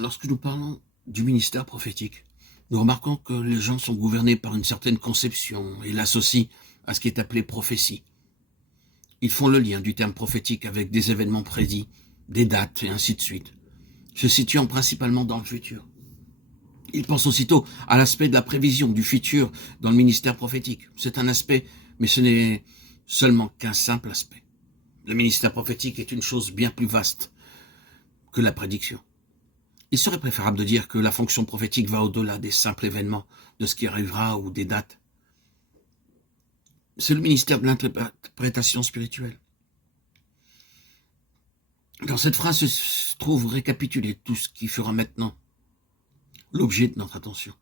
Lorsque nous parlons du ministère prophétique, nous remarquons que les gens sont gouvernés par une certaine conception et l'associent à ce qui est appelé prophétie. Ils font le lien du terme prophétique avec des événements prédits, des dates et ainsi de suite, se situant principalement dans le futur. Ils pensent aussitôt à l'aspect de la prévision du futur dans le ministère prophétique. C'est un aspect, mais ce n'est seulement qu'un simple aspect. Le ministère prophétique est une chose bien plus vaste que la prédiction. Il serait préférable de dire que la fonction prophétique va au-delà des simples événements, de ce qui arrivera ou des dates. C'est le ministère de l'interprétation spirituelle. Dans cette phrase se trouve récapitulé tout ce qui fera maintenant l'objet de notre attention.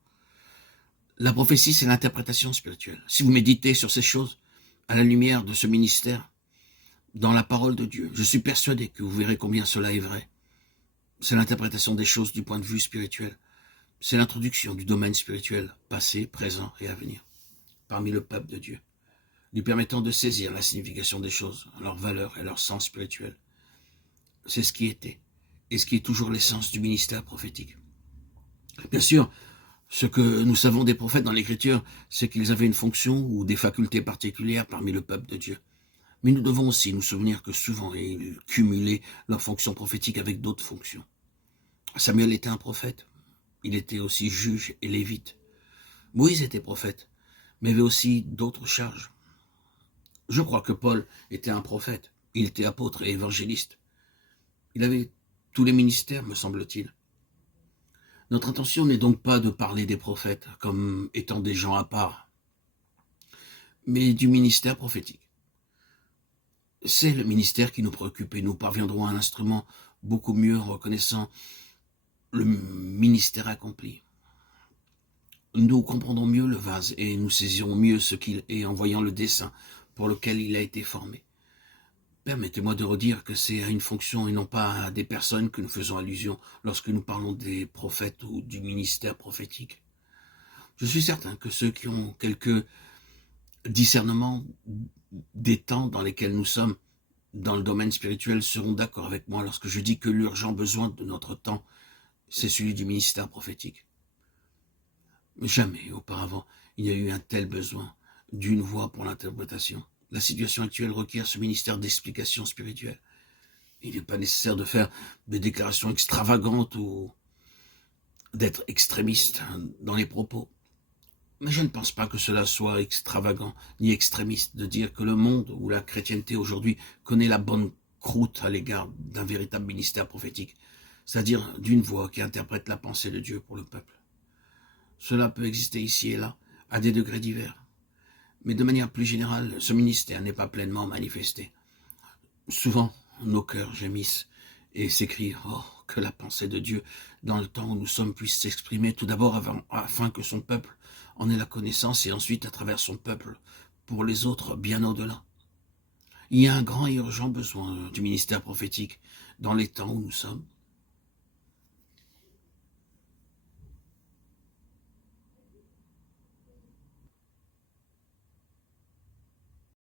La prophétie, c'est l'interprétation spirituelle. Si vous méditez sur ces choses, à la lumière de ce ministère, dans la parole de Dieu, je suis persuadé que vous verrez combien cela est vrai. C'est l'interprétation des choses du point de vue spirituel. C'est l'introduction du domaine spirituel, passé, présent et à venir, parmi le peuple de Dieu, lui permettant de saisir la signification des choses, leur valeur et leur sens spirituel. C'est ce qui était, et ce qui est toujours l'essence du ministère prophétique. Bien sûr, ce que nous savons des prophètes dans l'Écriture, c'est qu'ils avaient une fonction ou des facultés particulières parmi le peuple de Dieu. Mais nous devons aussi nous souvenir que souvent ils cumulaient leur fonction prophétique avec d'autres fonctions. Samuel était un prophète, il était aussi juge et lévite. Moïse était prophète, mais avait aussi d'autres charges. Je crois que Paul était un prophète, il était apôtre et évangéliste. Il avait tous les ministères, me semble-t-il. Notre intention n'est donc pas de parler des prophètes comme étant des gens à part, mais du ministère prophétique. C'est le ministère qui nous préoccupe et nous parviendrons à un instrument beaucoup mieux reconnaissant le ministère accompli. Nous comprendrons mieux le vase et nous saisirons mieux ce qu'il est en voyant le dessein pour lequel il a été formé. Permettez-moi de redire que c'est à une fonction et non pas à des personnes que nous faisons allusion lorsque nous parlons des prophètes ou du ministère prophétique. Je suis certain que ceux qui ont quelque discernement des temps dans lesquels nous sommes dans le domaine spirituel seront d'accord avec moi lorsque je dis que l'urgent besoin de notre temps, c'est celui du ministère prophétique. Jamais auparavant il n'y a eu un tel besoin d'une voix pour l'interprétation. La situation actuelle requiert ce ministère d'explication spirituelle. Il n'est pas nécessaire de faire des déclarations extravagantes ou d'être extrémiste dans les propos. Mais je ne pense pas que cela soit extravagant ni extrémiste de dire que le monde ou la chrétienté aujourd'hui connaît la bonne croûte à l'égard d'un véritable ministère prophétique, c'est-à-dire d'une voix qui interprète la pensée de Dieu pour le peuple. Cela peut exister ici et là, à des degrés divers. Mais de manière plus générale, ce ministère n'est pas pleinement manifesté. Souvent, nos cœurs gémissent et s'écrient « Oh, que la pensée de Dieu dans le temps où nous sommes puisse s'exprimer tout d'abord afin que son peuple en ait la connaissance et ensuite à travers son peuple pour les autres bien au-delà. » Il y a un grand et urgent besoin du ministère prophétique dans les temps où nous sommes.